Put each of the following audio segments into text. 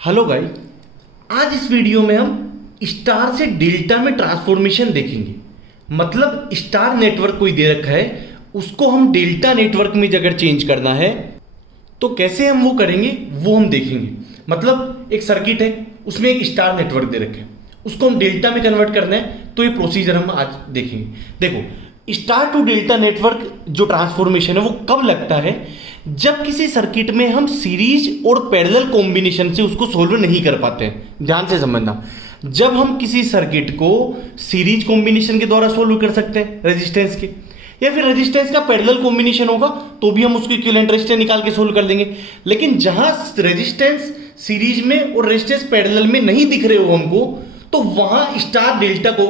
Hello guys, आज इस video में हम स्टार से डेल्टा में ट्रांसफॉर्मेशन देखेंगे। मतलब स्टार नेटवर्क कोई दे रखा है, उसको हम डेल्टा नेटवर्क में अगर चेंज करना है तो कैसे हम वो करेंगे वो हम देखेंगे। मतलब एक सर्किट है, उसमें एक स्टार नेटवर्क दे रखा है, उसको हम डेल्टा में कन्वर्ट करना है, तो ये प्रोसीजर हम आज देखेंगे। देखो, स्टार टू डेल्टा नेटवर्क जो ट्रांसफॉर्मेशन है वो कब लगता है, जब किसी सर्किट में हम सीरीज और पैरेलल कॉम्बिनेशन से उसको सोल्व नहीं कर पाते हैं। ध्यान से समझना, जब हम किसी सर्किट को सीरीज कॉम्बिनेशन के द्वारा सोल्व कर सकते हैं रेजिस्टेंस के, या फिर रेजिस्टेंस का पैरेलल कॉम्बिनेशन होगा तो भी हम उसको इक्विवेलेंट रेजिस्टेंस निकाल के सोल्व कर देंगे। लेकिन जहां रेजिस्टेंस सीरीज में और रेजिस्टेंस पैरेलल में नहीं दिख रहे हो हमको, तो वहां स्टार डेल्टा को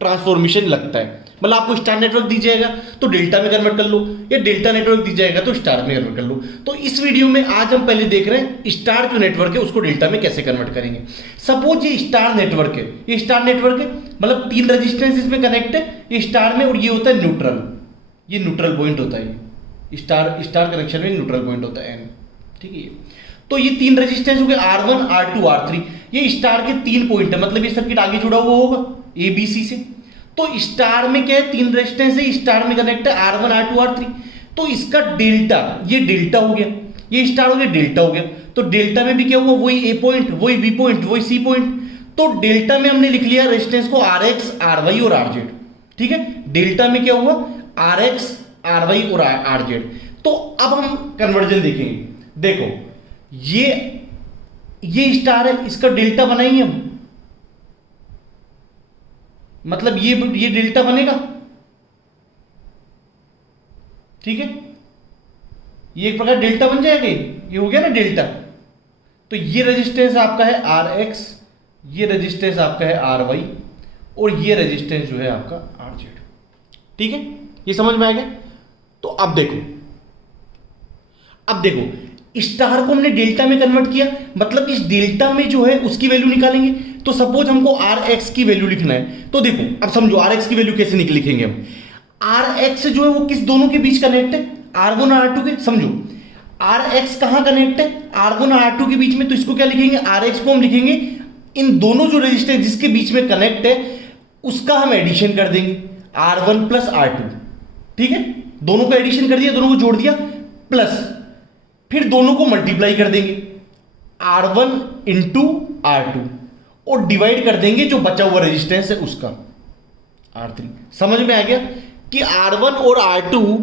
ट्रांसफॉर्मेशन लगता है। मतलब आपको स्टार नेटवर्क दी जाएगा तो डेल्टा में कन्वर्ट कर लो, या डेल्टा नेटवर्क दी जाएगा तो स्टार में कन्वर्ट कर लो। तो इस वीडियो में आज हम पहले देख रहे हैं स्टार जो नेटवर्क है उसको डेल्टा में कैसे कन्वर्ट करेंगे। सपोज ये स्टार नेटवर्क है, ये स्टार नेटवर्क है, मतलब तीन रेजिस्टेंस इसमें कनेक्ट है, ये स्टार में, और ये होता है न्यूट्रल, ये न्यूट्रल पॉइंट होता है। स्टार कनेक्शन में न्यूट्रल पॉइंट होता है एन, ठीक है। तो ये तीन रेजिस्टेंस हो गए R1, R2, R3, ये स्टार के तीन पॉइंट है। मतलब ये सर्किट आगे जुड़ा हुआ होगा ABC से। तो स्टार में क्या है, तीन रेजिस्टेंस है, स्टार में कनेक्ट है R1, R2, R3। तो इसका डेल्टा, ये डेल्टा हो गया, ये स्टार हो गया, डेल्टा हो गया। तो डेल्टा में भी क्या हुआ, वही A पॉइंट, वही B पॉइंट, वही C पॉइंट। तो डेल्टा में हमने लिख लिया रेजिस्टेंस को RX, RY और RZ, ठीक है। डेल्टा में क्या हुआ, RX, RY और RZ। तो अब हम कन्वर्जन देखेंगे। देखो, ये स्टार है, इसका डेल्टा बनाएंगे हम, मतलब ये डेल्टा बनेगा, ठीक है। ये एक प्रकार डेल्टा बन जाएगा, ये हो गया ना डेल्टा। तो ये रेजिस्टेंस आपका है RX, ये रेजिस्टेंस आपका है RY, और ये रेजिस्टेंस जो है आपका RZ, ठीक है। ये समझ में आ गया। तो अब देखो स्टार को हमने डेल्टा में कन्वर्ट किया, मतलब इस डेल्टा में जो है उसकी वैल्यू निकालेंगे। तो सपोज हमको RX की वैल्यू लिखना है, तो देखो अब समझो RX की वैल्यू कैसे लिखेंगे हम। RX जो है वो किस दोनों के बीच कनेक्ट है, R1 और R2 के। समझो RX कहां कनेक्ट है, R1 और R2 के बीच में। तो इसको क्या लिखेंगे, RX को हम लिखेंगे इन दोनों जो रेजिस्टेंस जिसके बीच में कनेक्ट है उसका हम एडिशन कर देंगे, R1 प्लस R2, ठीक है। दोनों को एडिशन कर दिया, दोनों को जोड़ दिया, प्लस फिर दोनों को मल्टीप्लाई कर देंगे, R1 इंटू R2, और डिवाइड कर देंगे जो बचा हुआ रेजिस्टेंस है उसका, R3। समझ में आ गया कि R1 और R2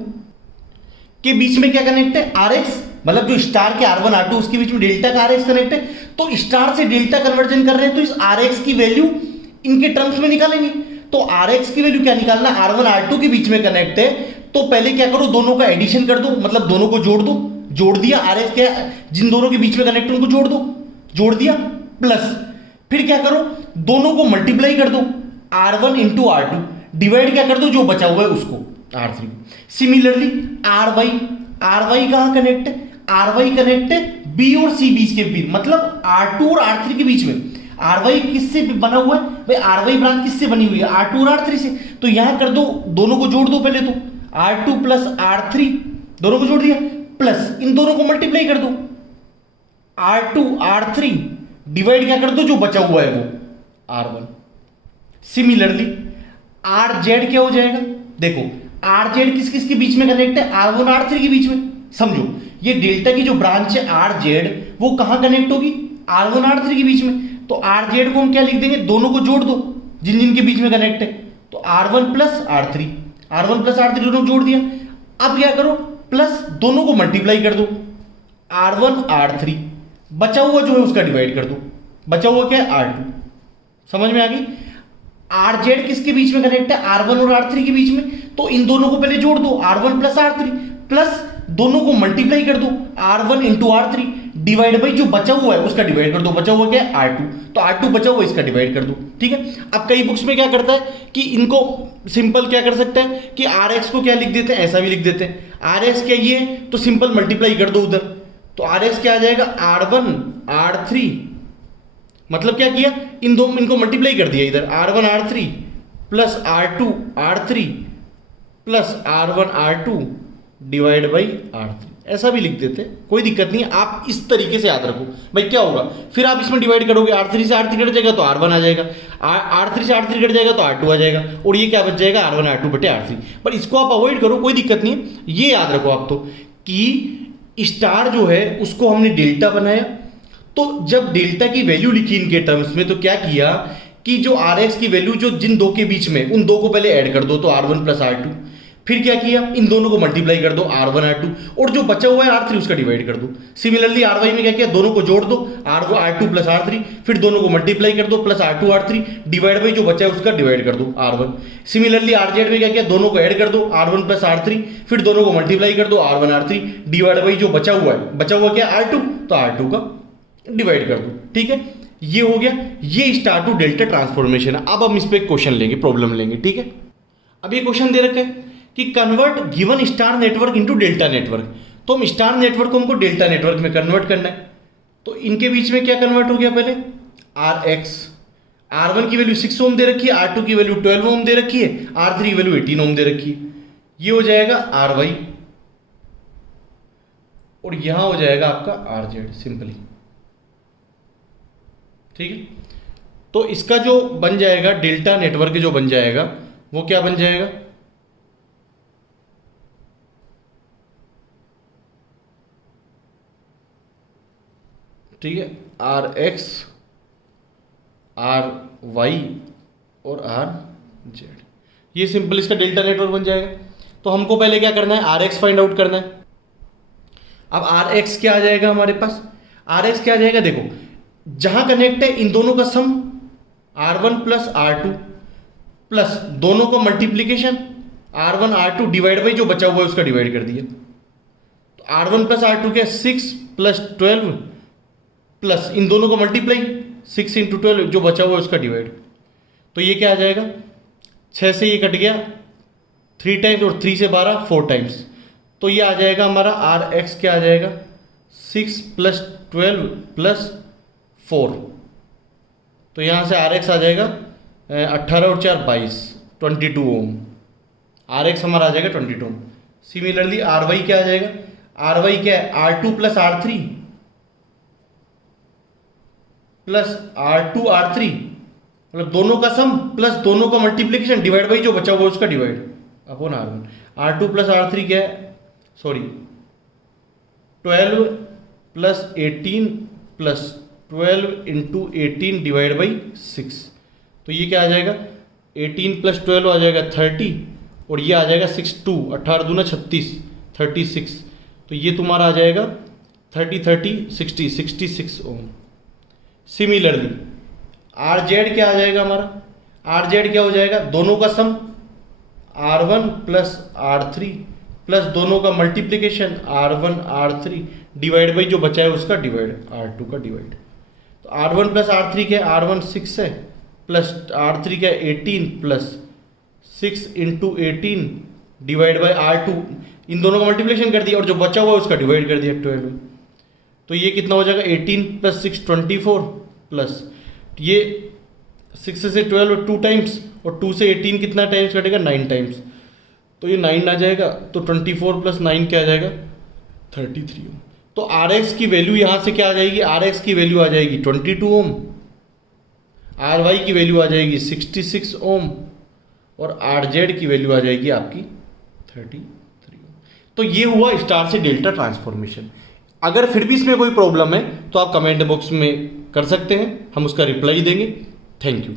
के बीच में क्या कनेक्ट है, RX, मतलब जो स्टार के R1, R2 उसके बीच में डेल्टा का RX कनेक्ट है। तो स्टार से डेल्टा कन्वर्जन कर रहे हैं, तो इस RX की वैल्यू इनके टर्म्स में निकालेंगे। तो RX की वैल्यू क्या निकालना, R1, R2 के बीच में कनेक्ट है, तो पहले क्या करो, दोनों का एडिशन कर दो, मतलब दोनों को जोड़ दो। जोड़ दिया, RX क्या जिन दोनों के बीच में कनेक्ट उनको जोड़ दो, जोड़ दिया, प्लस फिर क्या करो, दोनों को मल्टीप्लाई कर दो, R1 इंटू R2, डिवाइड क्या कर दो जो बचा हुआ है उसको, R3। सिमिलरली RY कहां कनेक्ट है, RY कनेक्ट है B और C बीच के बीच, मतलब R2 और R3 के बीच में। RY किससे बना हुआ है भाई, RY ब्रांच किससे बनी हुई है, R2 और R3 से। तो यहां कर दो, दोनों को जोड़ दो पहले, तो R2 प्लस R3 दोनों को जोड़ दिया, प्लस इन दोनों को मल्टीप्लाई कर दो, R2 R3, डिवाइड क्या कर दो जो बचा हुआ है वो R1। सिमिलरली RZ क्या हो जाएगा, देखो RZ किस किस के बीच में कनेक्ट है, R1 R3 के बीच में। समझो ये डेल्टा की जो ब्रांच है RZ वो कहां कनेक्ट होगी, R1 R3 के बीच में। तो RZ को हम क्या लिख देंगे, दोनों को जोड़ दो जिन जिन के बीच में कनेक्ट है। तो R1 प्लस R3 दोनों जोड़ दिया। अब क्या करो, प्लस दोनों को मल्टीप्लाई कर दो, R1 R3, बचा हुआ जो है उसका डिवाइड कर दो, बचा हुआ क्या है R2। समझ में आ गई। RZ किसके बीच में कनेक्ट है, R1 और R3 के बीच में। तो इन दोनों को पहले जोड़ दो, R1 प्लस R3, प्लस दोनों को मल्टीप्लाई कर दो, R1 into R3, divide by जो बचा हुआ है उसका डिवाइड कर दो, बचा हुआ क्या है R2। तो R2 बचा हुआ इसका डिवाइड कर दो, ठीक है। अब कई बुक्स में क्या करता है कि इनको सिंपल क्या कर सकता है कि RX को क्या लिख देते हैं, ऐसा भी लिख देते हैं, RX क्या ये है तो सिंपल मल्टीप्लाई कर दो उधर। तो RX क्या आ जाएगा, R1 R3, मतलब क्या किया, इनको मल्टीप्लाई कर दिया इधर, R1 R3 plus R2 R3 plus R1 R2 divide by R3। ऐसा भी लिख देते, कोई दिक्कत नहीं है। आप इस तरीके से याद रखो भाई क्या होगा, फिर आप इसमें डिवाइड करोगे, R3 से R3 कट जाएगा तो R1 आ जाएगा, R3 से R3 कट जाएगा तो R2 आ जाएगा, और ये क्या बच जाएगा R1 R2 बटे R3। पर इसको आप अवॉइड करो, कोई दिक्कत नहीं है। ये याद रखो आप तो कि स्टार जो है उसको हमने डेल्टा बनाया, तो जब डेल्टा की वैल्यू लिखी इनके टर्म्स में तो क्या किया कि जो RX की वैल्यू जो जिन दो के बीच में, उन दो को पहले ऐड कर दो तो R1 प्लस R2, फिर क्या किया इन दोनों को मल्टीप्लाई कर दो R1 R2, और जो बचा हुआ है R3 उसका डिवाइड कर दो। सिमिलरली RY में क्या किया, दोनों को जोड़ दो R2 प्लस R3, फिर दोनों को मल्टीप्लाई कर दो plus R2 R3 divide by जो बचा है उसका डिवाइड कर दो R1। सिमिलरली RZ में क्या किया, दोनों को ऐड कर दो R1 प्लस R3, फिर दोनों को मल्टीप्लाई कर दो R1 R3 डिवाइड बाई जो बचा हुआ है, बचा हुआ क्या R2, तो R2 का डिवाइड कर दो। ठीक है, ये हो गया, ये स्टार टू डेल्टा ट्रांसफॉर्मेशन है। अब हम इस पे एक क्वेश्चन लेंगे, प्रॉब्लम लेंगे। ठीक है, अब ये क्वेश्चन दे रखा है कि convert given star network into delta network, तो हम स्टार नेटवर्क को हमको डेल्टा नेटवर्क में कन्वर्ट करना है। तो इनके बीच में क्या कन्वर्ट हो गया, पहले RX, R1 की वैल्यू 6 ओम दे रखी है, R2 की वैल्यू 12 ओम दे रखी है, R3 की वैल्यू 18 ओम दे रखी है। ये हो जाएगा RY और यहां हो जाएगा आपका RZ सिंपली। ठीक है, तो इसका जो बन जाएगा डेल्टा नेटवर्क जो बन जाएगा वो क्या बन जाएगा, ठीक है, RX, RY और RZ, ये सिंपल इसका डेल्टा नेटवर्क बन जाएगा। तो हमको पहले क्या करना है, RX फाइंड आउट करना है। अब RX क्या आ जाएगा हमारे पास, RX क्या आ जाएगा, देखो जहां कनेक्ट है इन दोनों का सम R1 प्लस R2 प्लस दोनों का multiplication R1 R2 divide by जो बचा हुआ है उसका डिवाइड कर दिया। तो R1 प्लस R2 क्या, 6 प्लस 12 प्लस इन दोनों को मल्टीप्लाई 6 इंटू 12 जो बचा हुआ है उसका डिवाइड। तो ये क्या आ जाएगा, 6 से ये कट गया 3 टाइम्स और 3 से 12 4 टाइम्स, तो ये आ जाएगा हमारा RX क्या आ जाएगा, 6 प्लस 12 प्लस 4, तो यहाँ से RX आ जाएगा 18 और 4 22, 22 ओम। RX हमारा आ जाएगा 22 ओम। सिमिलरली RY क्या आ जाएगा, RY क्या है, R2 plus R3 plus R2 R3, मतलब दोनों का सम प्लस दोनों का मल्टीप्लीकेशन डिवाइड बाई जो बचा हुआ उसका divide upon R1। R2 plus R3 क्या है, sorry 12 plus 18 plus 12 into 18 divide by 6, तो ये क्या आ जाएगा, 18 प्लस 12 आ जाएगा 30 और ये आ जाएगा 6 2 18 दूना 36 36, तो ये तुम्हारा आ जाएगा 30 30 60 66 ओम। सिमिलरली RZ क्या आ जाएगा हमारा, RZ क्या हो जाएगा, दोनों का सम R1 प्लस R3 प्लस दोनों का multiplication R1 R3 divide by जो बचा है उसका डिवाइड R2 का डिवाइड। तो R1 प्लस R3 क्या, R1 6 है प्लस R3 क्या 18 plus 6 into 18 divide by R2, इन दोनों का मल्टीप्लिकेशन कर दिया और जो बचा हुआ है उसका डिवाइड कर दिया 12। तो ये कितना हो जाएगा, 18 प्लस 6 24 प्लस ये 6 से 12 2 टाइम्स और 2 से 18 कितना टाइम्स कटेगा, 9 टाइम्स, तो ये 9 आ जाएगा। तो 24 प्लस 9 क्या आ जाएगा, 33 ओम। तो RX की वैल्यू यहाँ से क्या आ जाएगी, RX की वैल्यू आ जाएगी 22 ओम, RY की वैल्यू आ जाएगी 66 ओम और RZ की वैल्यू आ जाएगी आपकी 33 ओम। तो ये हुआ स्टार से डेल्टा ट्रांसफॉर्मेशन। अगर फिर भी इसमें कोई प्रॉब्लम है तो आप कमेंट बॉक्स में कर सकते हैं, हम उसका रिप्लाई देंगे। Thank you.